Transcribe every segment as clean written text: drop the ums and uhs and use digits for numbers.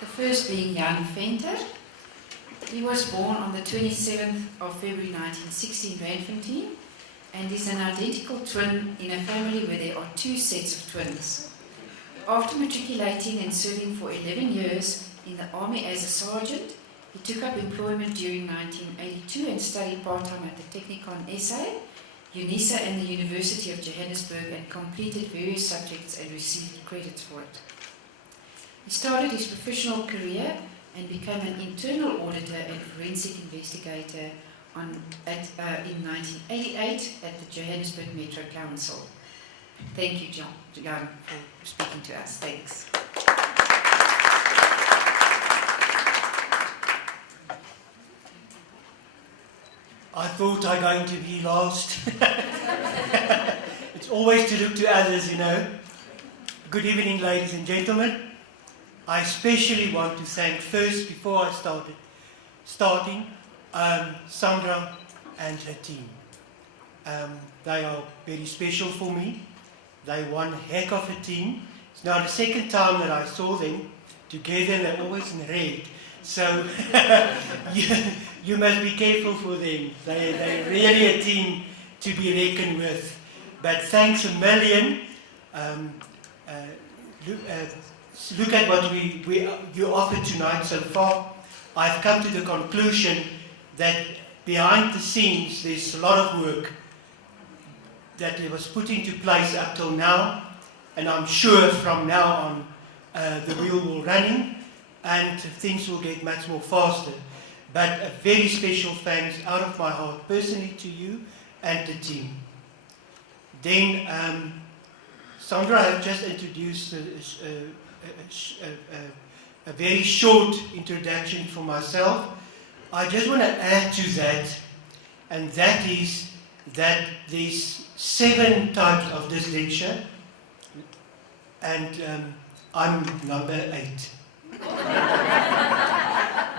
The first being Jan Venter. He was born on the 27th of February 1960 in Randfontein and is an identical twin in a family where there are two sets of twins. After matriculating and serving for 11 years in the army as a sergeant, he took up employment during 1982 and studied part-time at the Technikon SA, UNISA and the University of Johannesburg, and completed various subjects and received credits for it. He started his professional career and became an internal auditor and forensic investigator in 1988 at the Johannesburg Metro Council. Thank you, Jan, for speaking to us. Thanks. I thought I'm going to be last. It's always to look to others, you know. Good evening, ladies and gentlemen. I especially want to thank first, before I starting, Sandra and her team. They are very special for me. They one heck of a team. It's now the second time that I saw them together. They're always in red. So you must be careful for them. They're really a team to be reckoned with. But thanks a million. Look at what you offered tonight so far. I've come to the conclusion that behind the scenes there's a lot of work that was put into place up till now, and I'm sure from now on the wheel will running and things will get much more faster. But a very special thanks out of my heart personally to you and the team. Then Sandra, I have just introduced a very short introduction for myself. I just want to add to that, and that is that there's 7 types of dyslexia, and I'm number 8.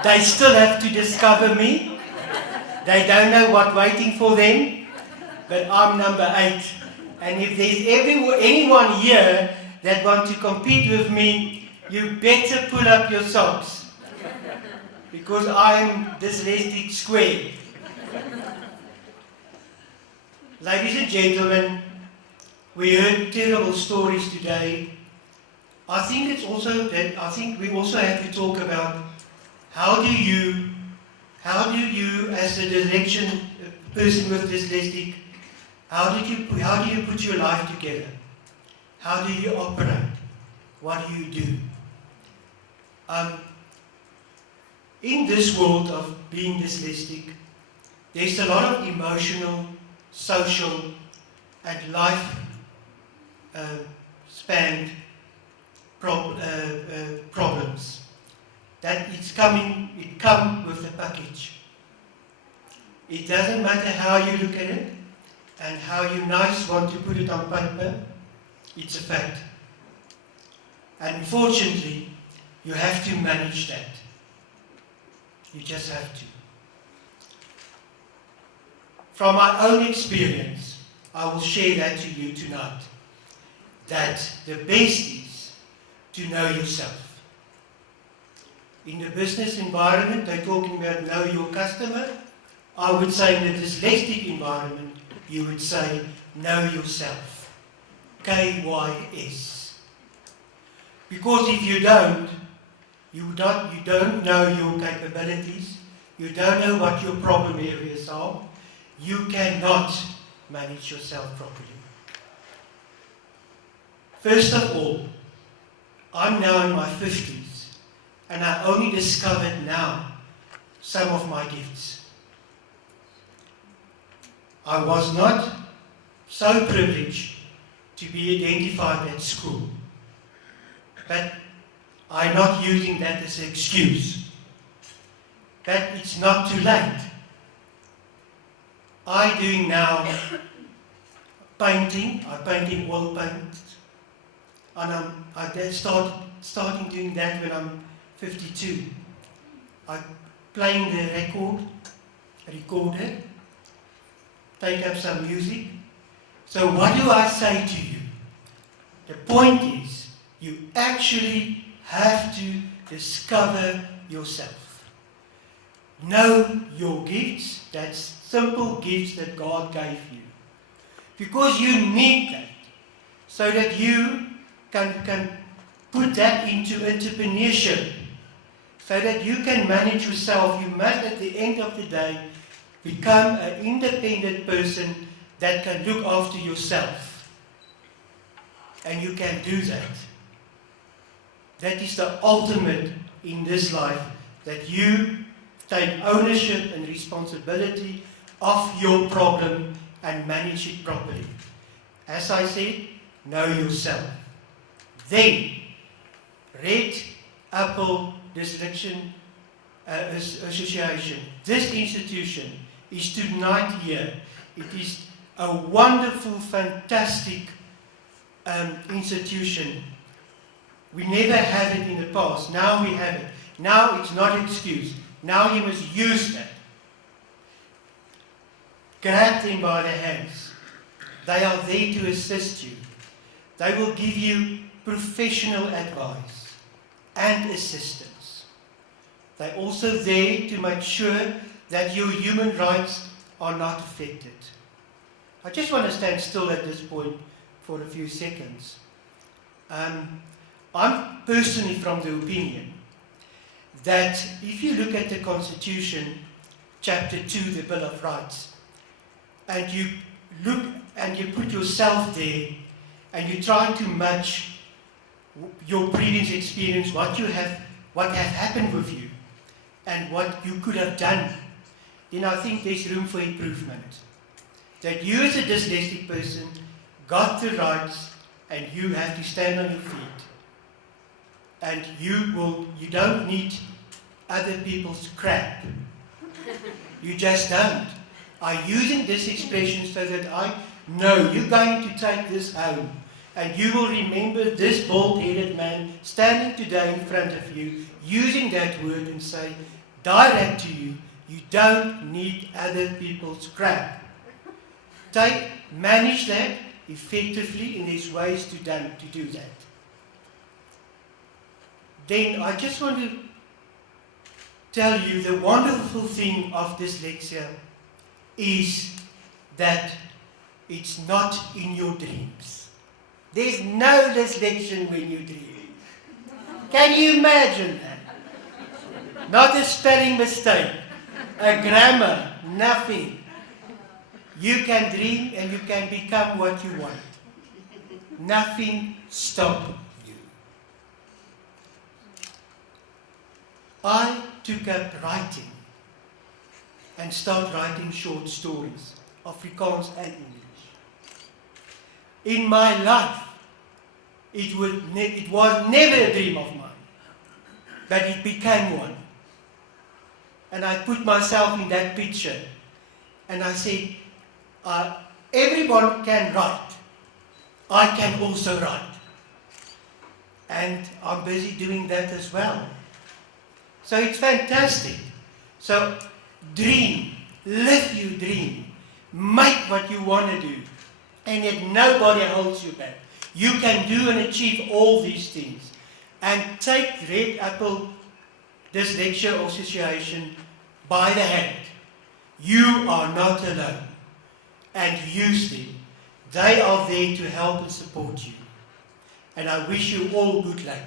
They still have to discover me. They don't know what's waiting for them, but I'm number 8. And if there's anyone here that wants to compete with me, you better pull up your socks, because I'm dyslexic square. Ladies and gentlemen, we heard terrible stories today. I think we also have to talk about how do you as a dyslexia person with dyslexia, how do you put your life together? How do you operate? What do you do? In this world of being dyslexic, there's a lot of emotional, social, and life span problems. That it comes with the package. It doesn't matter how you look at it and how you want to put it on paper. It's a fact. And unfortunately, you have to manage that. You just have to. From my own experience, I will share that to you tonight. That the best is to know yourself. In the business environment, they're talking about know your customer. I would say in the dyslexic environment, you would say know yourself. KYS. Because if you don't know your capabilities, you don't know what your problem areas are, you cannot manage yourself properly. First of all, I'm now in my 50s, and I only discovered now some of my gifts. I was not so privileged to be identified at school, but I'm not using that as an excuse. But it's not too late. I'm doing now painting. I paint in oil paint, and I starting doing that when I'm 52. I'm playing the recorder, take up some music. So what do I say to you? The point is, you actually have to discover yourself. Know your gifts, that's simple gifts that God gave you. Because you need that, so that you can put that into entrepreneurship, so that you can manage yourself. You must, at the end of the day, become an independent person that can look after yourself. And you can do that. That is the ultimate in this life, that you take ownership and responsibility of your problem and manage it properly. As I said, know yourself. Then, Red Apple Dyslexia Association, this institution is tonight here. It is a wonderful, fantastic institution. We never had it in the past. Now we have it. Now it's not an excuse. Now you must use that. Grab them by the hands. They are there to assist you. They will give you professional advice and assistance. They're also there to make sure that your human rights are not affected. I just want to stand still at this point for a few seconds. I'm personally from the opinion that if you look at the Constitution, Chapter 2, the Bill of Rights, and you look and you put yourself there and you try to match your previous experience, what has happened with you, and what you could have done, then I think there's room for improvement. That you as a dyslexic person got the rights and you have to stand on your feet. And you don't need other people's crap. You just don't. I'm using this expression so that I know you're going to take this home. And you will remember this bald-headed man standing today in front of you, using that word and say, direct to you, you don't need other people's crap. Manage that effectively, and there's ways to do that. Then I just want to tell you the wonderful thing of dyslexia is that it's not in your dreams. There's no dyslexia when you dream. Can you imagine that? Not a spelling mistake, a grammar, nothing. You can dream and you can become what you want. Nothing stops you. I took up writing and started writing short stories, Afrikaans and English. In my life, it was never a dream of mine, but it became one. And I put myself in that picture, and I said, everyone can write. I can also write. And I'm busy doing that as well. So it's fantastic. So dream, live your dream, make what you want to do, and yet nobody holds you back. You can do and achieve all these things. And take Red Apple Dyslexia Association by the hand. You are not alone. And use them. They are there to help and support you. And I wish you all good luck.